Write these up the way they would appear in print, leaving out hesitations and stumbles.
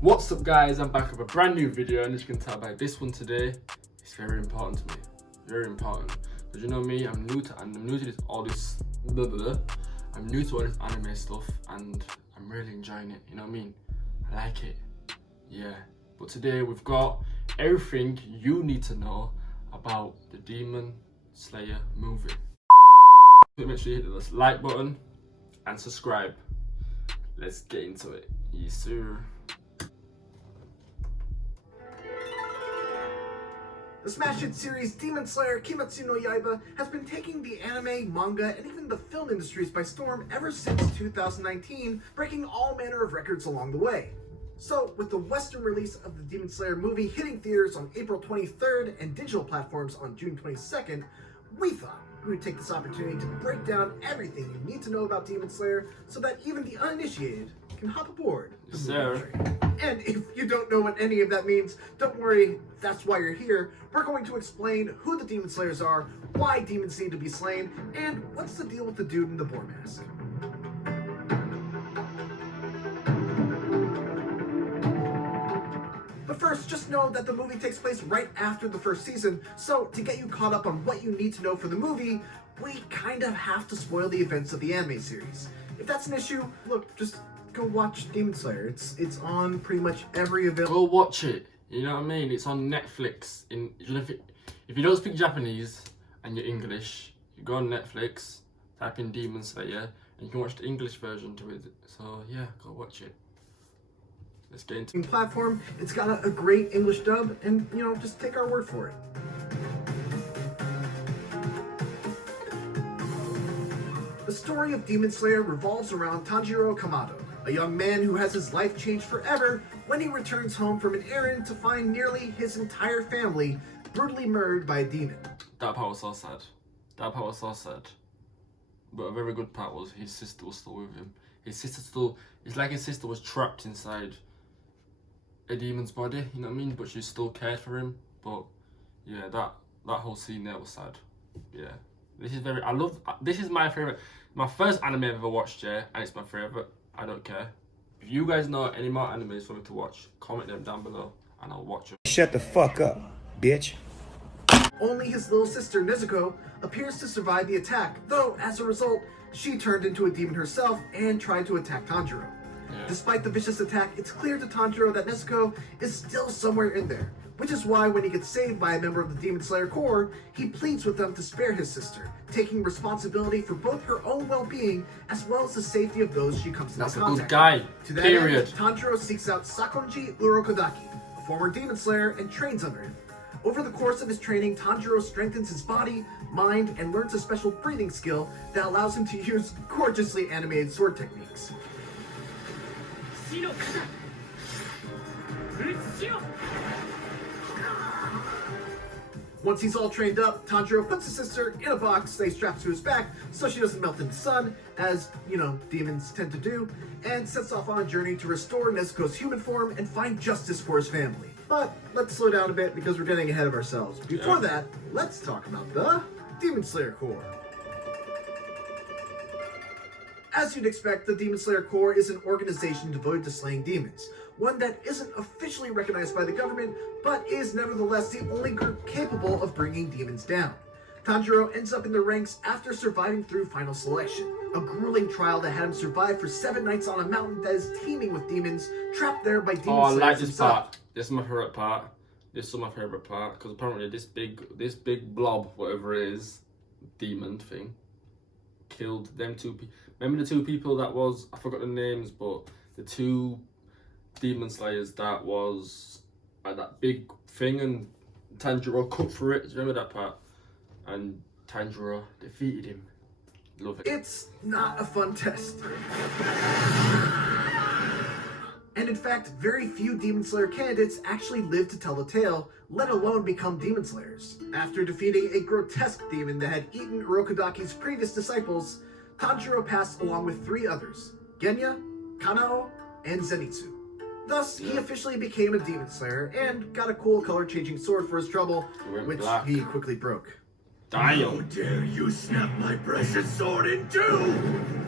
What's up guys, I'm back with a brand new video, and as you can tell by this one today, it's very important to me. Very important. Because you know me, I'm new to all this blah, blah, blah. I'm new to all this anime stuff and I'm really enjoying it, you know what I mean? I like it. Yeah. But today we've got everything you need to know about the Demon Slayer movie. Make sure you hit the like button and subscribe. Let's get into it. Yes sir. The smash hit series Demon Slayer Kimetsu no Yaiba has been taking the anime, manga, and even the film industries by storm ever since 2019, breaking all manner of records along the way. So, with the Western release of the Demon Slayer movie hitting theaters on April 23rd and digital platforms on June 22nd, we thought we would take this opportunity to break down everything you need to know about Demon Slayer so that even the uninitiated can hop aboard the movie train. And if you don't know what any of that means, don't worry, that's why you're here. We're going to explain who the Demon Slayers are, why demons need to be slain, and what's the deal with the dude in the boar mask. But first, just know that the movie takes place right after the first season, so to get you caught up on what you need to know for the movie, we kind of have to spoil the events of the anime series. If that's an issue, look, just go watch Demon Slayer. It's on pretty much every available. Go watch it. You know what I mean? It's on Netflix. If you don't speak Japanese and you're English, you go on Netflix, type in Demon Slayer, and you can watch the English version to it. So yeah, go watch it. Let's get into it. Platform. It's got a great English dub, and you know, just take our word for it. The story of Demon Slayer revolves around Tanjiro Kamado, a young man who has his life changed forever when he returns home from an errand to find nearly his entire family brutally murdered by a demon. That part was so sad. That part was so sad. But a very good part was his sister was still with him. It's like his sister was trapped inside a demon's body, you know what I mean? But she still cared for him. But yeah, that whole scene there was sad. Yeah. This is my favourite. My first anime I've ever watched, yeah, and it's my favourite. I don't care. If you guys know any more animes for me to watch, comment them down below and I'll watch them. Shut the fuck up, bitch. Only his little sister Nezuko appears to survive the attack, though as a result, she turned into a demon herself and tried to attack Tanjiro. Yeah. Despite the vicious attack, it's clear to Tanjiro that Nezuko is still somewhere in there, which is why when he gets saved by a member of the Demon Slayer Corps, he pleads with them to spare his sister, taking responsibility for both her own well-being as well as the safety of those she comes into contact with. That's a good guy, To that period. end, Tanjiro seeks out Sakonji Urokodaki, a former Demon Slayer, and trains under him. Over the course of his training, Tanjiro strengthens his body, mind, and learns a special breathing skill that allows him to use gorgeously animated sword techniques. Once he's all trained up, Tanjiro puts his sister in a box they strap to his back so she doesn't melt in the sun, as, you know, demons tend to do, and sets off on a journey to restore Nezuko's human form and find justice for his family. But let's slow down a bit because we're getting ahead of ourselves. Before that, let's talk about the Demon Slayer Corps. As you'd expect, the Demon Slayer Corps is an organization devoted to slaying demons. One that isn't officially recognized by the government, but is nevertheless the only group capable of bringing demons down. Tanjiro ends up in the ranks after surviving through final selection, a grueling trial that had him survive for 7 nights on a mountain that is teeming with demons, trapped there by demon slayers. Oh, I like this himself. part. This is my favourite part. This is my favourite part, because apparently this big blob, whatever it is, demon thing, killed them two people. Remember the two people that was, I forgot the names, but the two demon slayers that was at that big thing and Tanjiro cut through it. Do you remember that part? And Tanjiro defeated him. Love it. It's not a fun test. And in fact, very few Demon Slayer candidates actually live to tell the tale, let alone become Demon Slayers. After defeating a grotesque demon that had eaten Urokodaki's previous disciples, Tanjiro passed along with 3 others, Genya, Kanao, and Zenitsu. Thus, he officially became a Demon Slayer and got a cool color-changing sword for his trouble, which black. he quickly broke. Damn. Dare you snap my precious sword in two?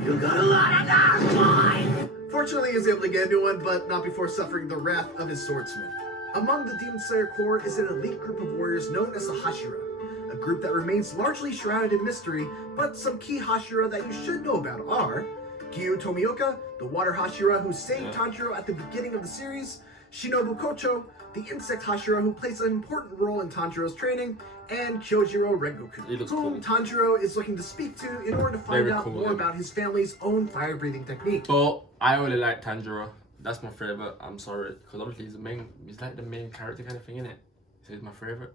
You got a lot of nerve, boy! Fortunately, he was able to get a new one, but not before suffering the wrath of his swordsmith. Among the Demon Slayer Corps is an elite group of warriors known as the Hashira, a group that remains largely shrouded in mystery, but some key Hashira that you should know about are Gyu Tomioka, the water Hashira who saved Tanjiro at the beginning of the series, Shinobu Kocho, the insect Hashira who plays an important role in Tanjiro's training, and Kyojiro Rengoku, whom Tanjiro is looking to speak to in order to find out more about his family's own fire-breathing technique. But I really like Tanjiro. That's my favorite. I'm sorry, because obviously he's like the main character kind of thing in it. So he's my favorite.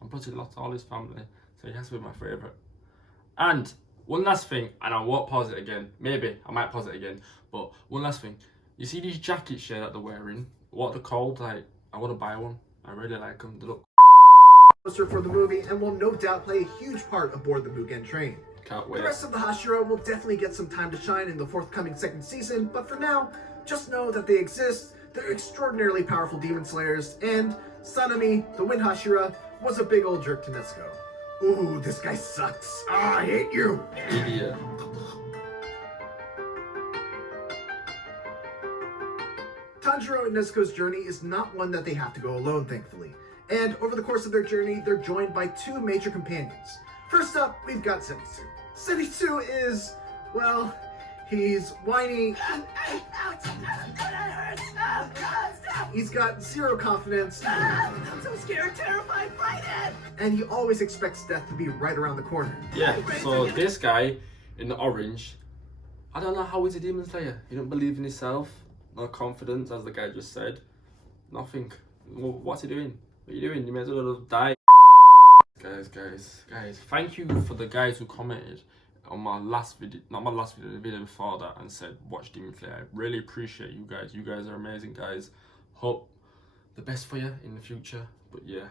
I'm plus he lost all his family, so he has to be my favorite. And one last thing, and I won't pause it again. Maybe I might pause it again, but one last thing. You see these jackets here that they're wearing? What they're called? Like, I want to buy one. I really like them. They look poster for the movie and will no doubt play a huge part aboard the Mugen train. Can't wait. The rest of the Hashira will definitely get some time to shine in the forthcoming second season, but for now, just know that they exist, they're extraordinarily powerful demon slayers, and Sanemi, the Wind Hashira, was a big old jerk to Nezuko. Ooh, this guy sucks. Ah, I hate you! Idiot. Tanjiro and Nezuko's journey is not one that they have to go alone, thankfully. And over the course of their journey, they're joined by two major companions. First up, we've got Zenitsu. Zenitsu is, well, he's whiny. He's got zero confidence. I'm so scared, terrified, frightened. And he always expects death to be right around the corner. Yeah, so this guy in the orange, I don't know how he's a demon slayer. He don't believe in himself, no confidence, as the guy just said. Nothing. What's he doing? What are you doing? You may as well die. Guys, thank you for the guys who commented on my last video, not my last video, the video before that, and said watch Demon Slayer. I really appreciate you guys. You guys are amazing, guys. Hope the best for you in the future. But yeah,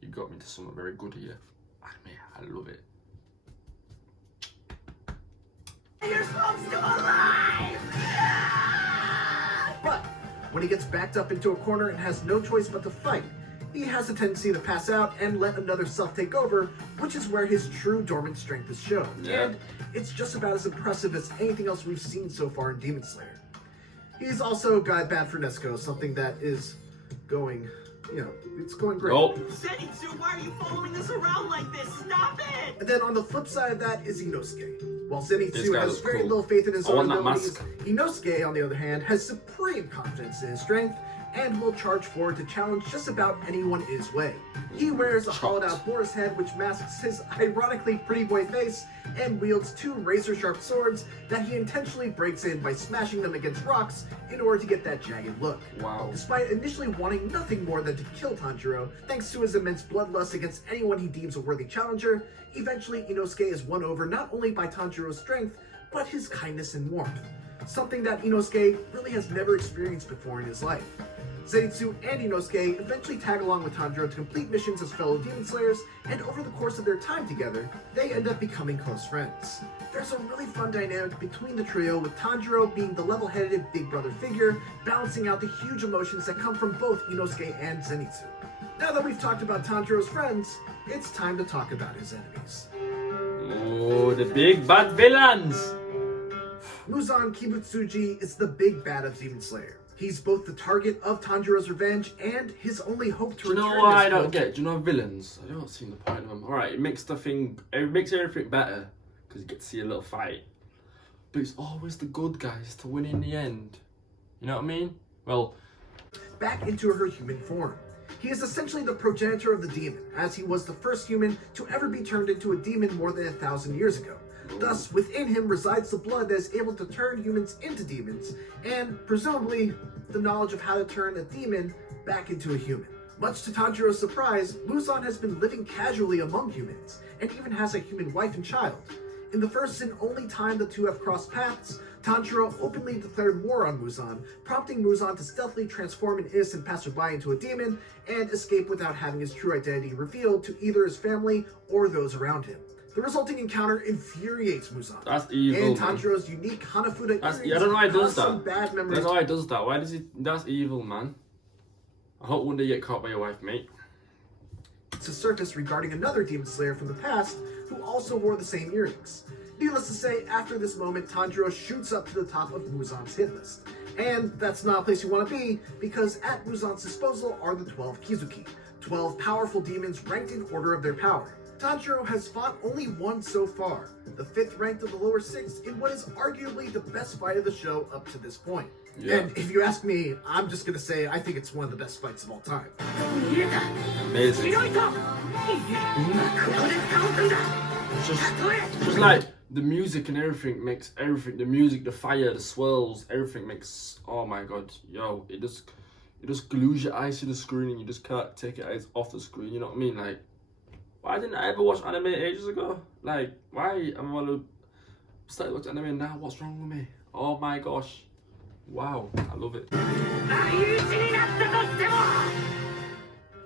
you got me to something very good here. I love it. You're supposed to alive! But when he gets backed up into a corner and has no choice but to fight, he has a tendency to pass out and let another self take over, which is where his true dormant strength is shown. Yeah. And it's just about as impressive as anything else we've seen so far in Demon Slayer. He's also got bad for Nezuko, something that is going, it's going great. Oh. Zenitsu, why are you following us around like this? Stop it! And then on the flip side of that is Inosuke. While Zenitsu has very cool. little faith in his I own want that abilities, mask. Inosuke, on the other hand, has supreme confidence in his strength and will charge forward to challenge just about anyone in his way. He wears a hollowed-out boar's head which masks his ironically pretty boy face and wields two razor-sharp swords that he intentionally breaks in by smashing them against rocks in order to get that jagged look. Wow. Despite initially wanting nothing more than to kill Tanjiro, thanks to his immense bloodlust against anyone he deems a worthy challenger, eventually Inosuke is won over not only by Tanjiro's strength, but his kindness and warmth. Something that Inosuke really has never experienced before in his life. Zenitsu and Inosuke eventually tag along with Tanjiro to complete missions as fellow Demon Slayers, and over the course of their time together, they end up becoming close friends. There's a really fun dynamic between the trio, with Tanjiro being the level-headed big brother figure, balancing out the huge emotions that come from both Inosuke and Zenitsu. Now that we've talked about Tanjiro's friends, it's time to talk about his enemies. Oh, the big bad villains! Muzan Kibutsuji is the big bad of Demon Slayer. He's both the target of Tanjiro's revenge and his only hope to return. Do you know what I don't get? Do you know villains? I don't see the point of them. Alright, it makes everything better because you get to see a little fight. But it's always the good guys to win in the end. You know what I mean? Well, back into her human form. He is essentially the progenitor of the demon, as he was the first human to ever be turned into a demon more than 1,000 years ago. Thus, within him resides the blood that is able to turn humans into demons, and presumably, the knowledge of how to turn a demon back into a human. Much to Tanjiro's surprise, Muzan has been living casually among humans, and even has a human wife and child. In the first and only time the two have crossed paths, Tanjiro openly declared war on Muzan, prompting Muzan to stealthily transform an innocent passerby into a demon, and escape without having his true identity revealed to either his family or those around him. The resulting encounter infuriates Muzan. that's evil. And Tanjiro's unique Hanafuda I earrings don't know why he does cause some that. bad memories. That's why he does that. Why does he? That's evil, man. I hope one day you get caught by your wife, mate. To surface regarding another Demon Slayer from the past who also wore the same earrings. Needless to say, after this moment, Tanjiro shoots up to the top of Muzan's hit list, And that's not a place you want to be, because at Muzan's disposal are the 12 Kizuki, 12 powerful demons ranked in order of their power. Tanjiro has fought only one so far, the 5th ranked of the lower 6 in what is arguably the best fight of the show up to this point. Yeah. And if you ask me, I'm just gonna say I think it's one of the best fights of all time. Amazing. Just like the music and everything makes everything, the music, the fire, the swirls, everything makes, oh my god, yo, it just glues your eyes to the screen and you just can't take your eyes off the screen, you know what I mean? Like, why didn't I ever watch anime ages ago? Like, why am I gonna start watching anime now? What's wrong with me? Oh my gosh. Wow, I love it.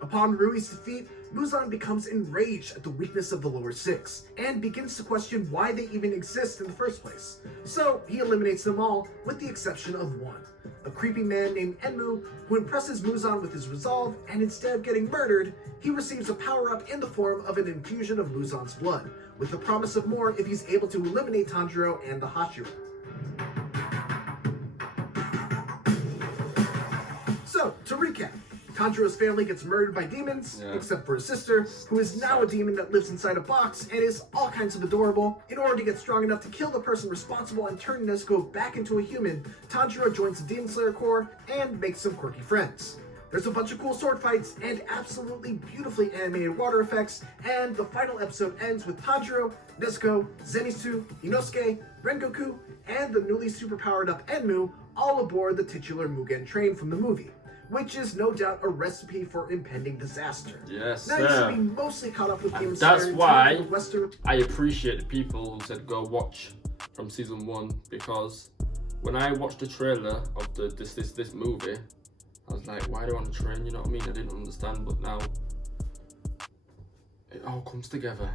Upon Rui's defeat, Muzan becomes enraged at the weakness of the lower 6, and begins to question why they even exist in the first place. So he eliminates them all, with the exception of one, a creepy man named Enmu, who impresses Muzan with his resolve, and instead of getting murdered, he receives a power-up in the form of an infusion of Muzan's blood, with the promise of more if he's able to eliminate Tanjiro and the Hashira. So, to recap, Tanjiro's family gets murdered by demons, except for his sister, who is now a demon that lives inside a box and is all kinds of adorable. In order to get strong enough to kill the person responsible and turn Nezuko back into a human, Tanjiro joins the Demon Slayer Corps and makes some quirky friends. There's a bunch of cool sword fights and absolutely beautifully animated water effects, and the final episode ends with Tanjiro, Nezuko, Zenitsu, Inosuke, Rengoku, and the newly superpowered up Enmu all aboard the titular Mugen train from the movie, which is no doubt a recipe for impending disaster. Yes, now sir. you should be mostly caught up with Demon That's Slayer why in Western. I appreciate the people who said go watch from season 1, because when I watched the trailer of this movie, I was like, why are they on the train? You know what I mean? I didn't understand, but now it all comes together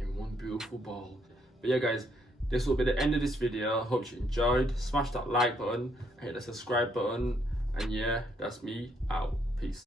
in one beautiful ball. But yeah, guys, this will be the end of this video. Hope you enjoyed. Smash that like button, hit the subscribe button, and yeah, that's me out. Peace.